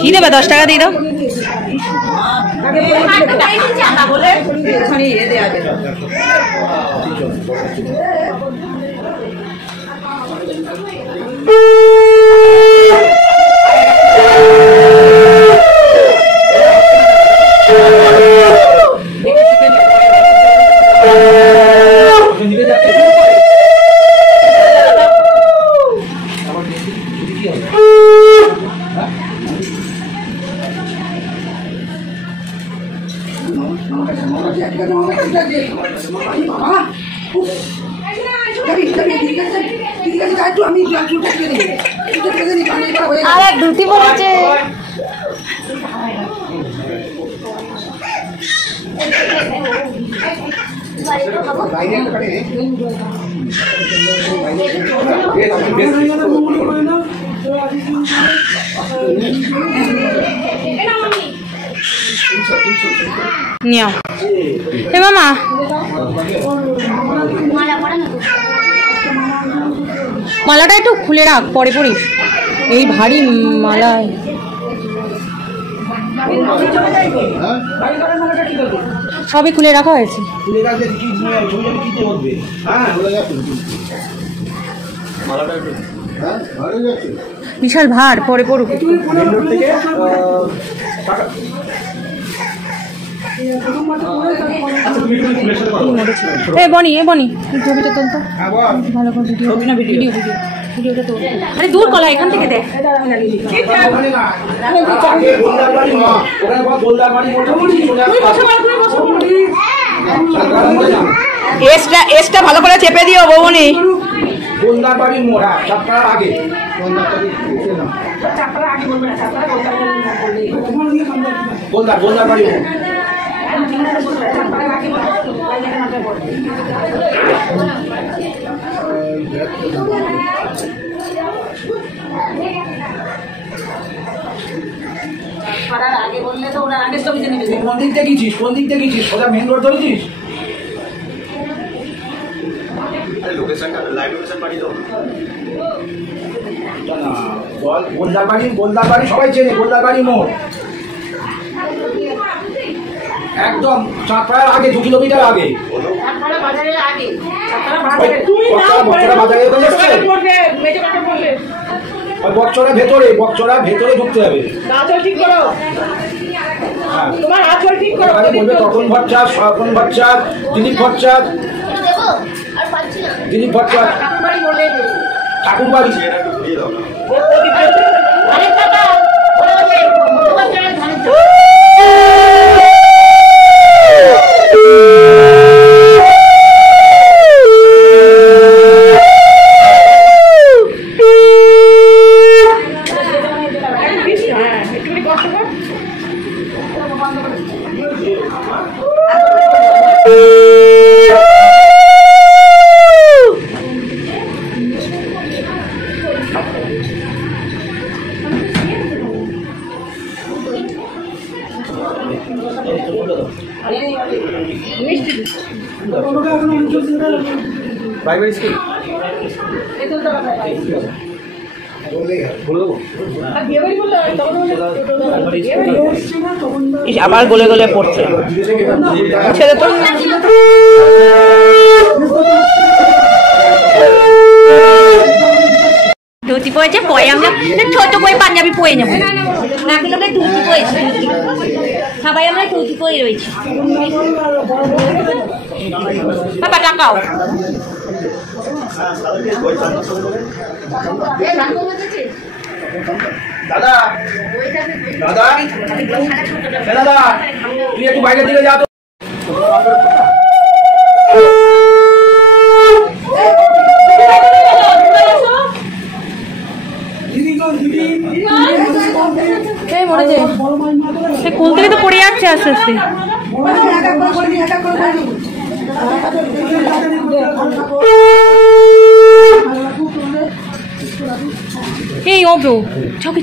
কি দেবে? 10 টাকা দিয়ে দাও। আরে দুটি পড়েছে। নিও এ মামা মালাটা একটু খুলে রাখ, পরে পরিস। এই ভারী মালা। সবই খুলে রাখা হয়েছে। বিশাল ভার, পরে পড়ুক। বনি ছবিটা তোল তো ভালো করে। ভিডিওটা তোল। আরে দূর কলা, এখান থেকে দেখ। এসটা ভালো করে চেপে দিও বৌমনি। আগে বললে তো ওরা আগে ছবি নিয়ে নেবে। কোন দিক থেকে গেছিস? কোন দিক থেকে গেছিস? সোজা মেইন রোড ধরেছিস? লোকেশনটা লাইভ লোকেশন পাঠিয়ে দাও। না বল, গোলদাবাড়ি সবাই চেনে। গোলদাবাড়ি মোড় একদম চাঁদপাড়ার আগে 2 কিলোমিটার আগে। চাঁদপাড়া বাজারের আগে। বকচড়া ভেতরে ঢুকতে হবে। তপন ভট্টাচার্য, স্বপন ভট্টাচার্য, দিলীপ ভট্টাচার্য, ঠাকুরবাড়ি। প্রাইমারি স্কুল আবার গলে গলে পড়ছে ছেলে তো। ধুতি পরেছে, পরে আমরা ছোট করে পাঞ্জাবি পরে নেবো। নাকি লোকে ধুতি পরেছে, সবাই আমরা ধুতি পরে রয়েছি। বাবা টাকাও দাদা দাদা দাদা তুই একটু বাইরের দিকে যা তো। কোল থেকে তো পড়ে যাচ্ছে আস্তে আস্তে। এই ও ব্রো ছবি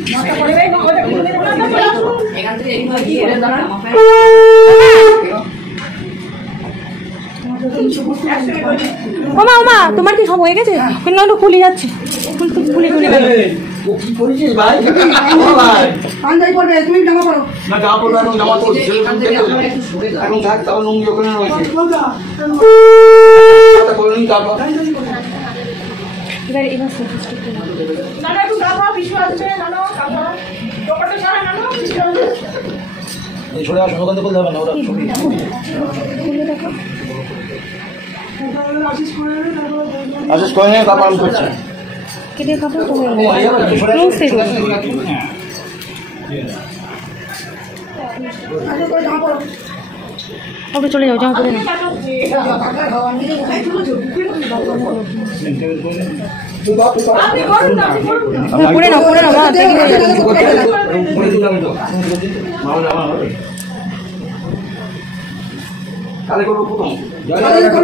ওমা ওমা তোমার কি সব হয়ে গেছে? কিন্তু একটু খুলে যাচ্ছে, খুলে খুলে কি করেছিস ভাই? পাঞ্জাবি পরবে, তুমি জামা পরো। না জামা পরবো, এখন জামা পরছি এখন থাক, তাও লুঙ্গি ওখানে রয়েছে করে নিই তারপর এবার সরে আসো, ওখান থেকে বলতে হবে না, ওরা ছবি আশিস করে নিয়ে তারপর আমি করছি। কেটে কাপড় তো হয়ে ওকে চলে যাও, জামা পরে নাও। পরে নাও মা, দেরি হয়ে যাচ্ছে।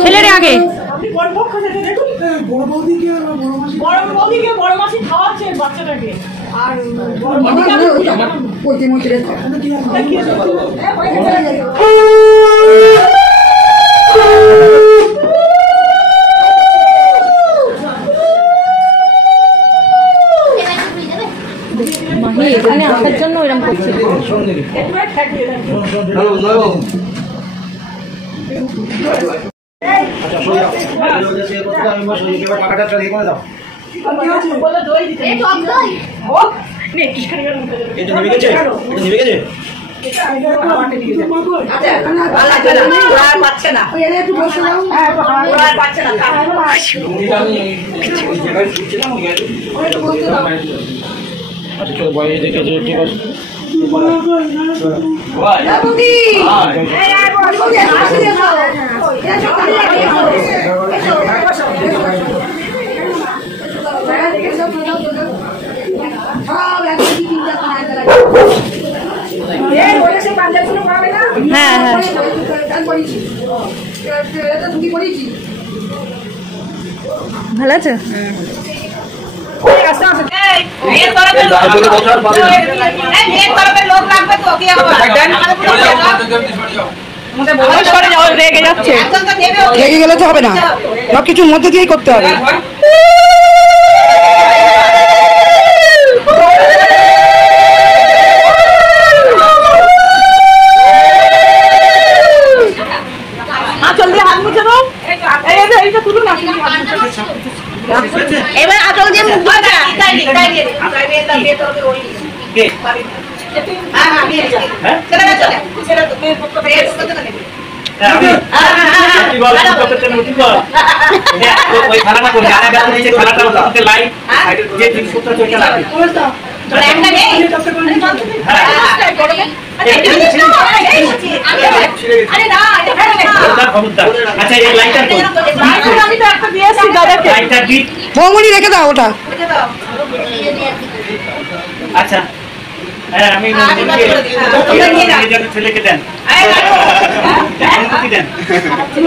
ছেলের আগে বড় মাসি খাওয়াচ্ছে বাচ্চাটাকে আর মাহি এখানে আসার জন্য এরকম করছে। হ্যাঁ হ্যাঁ ভালো আছে। রেগে গেলে তো হবে না, সব কিছুর মধ্যে দিয়েই করতে হবে। এবার আচল দিয়ে মুখ ধোয়া বৌমনি রেখে দাও ওটা। আচ্ছা হ্যাঁ আমি ছেলেকে দেন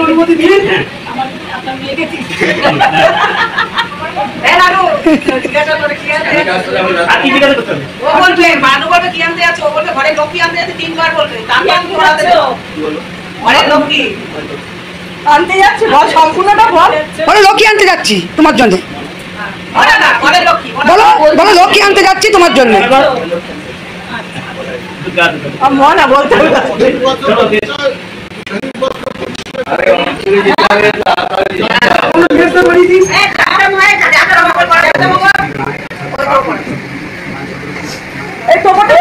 অনুমতি দেন। আর কি জিজ্ঞাসা করতে হবে? ও বলবে মানু বলবে কি আনতে যাচ্ছে, ও বলবে ঘরে লক্ষ্মী আনতে যাচ্ছে, 3 বার বলবে তাকে আমি পড়াতে দেব ঘরে লক্ষ্মী আনতে যাচ্ছে, বল সম্পূর্ণটা বল। বলো লক্ষ্মী আনতে যাচ্ছি তোমার জন্য, বলো না ঘরে লক্ষ্মী বলো বলো লক্ষ্মী আনতে যাচ্ছি তোমার জন্য। মনা বলতে হবে এই টোপটা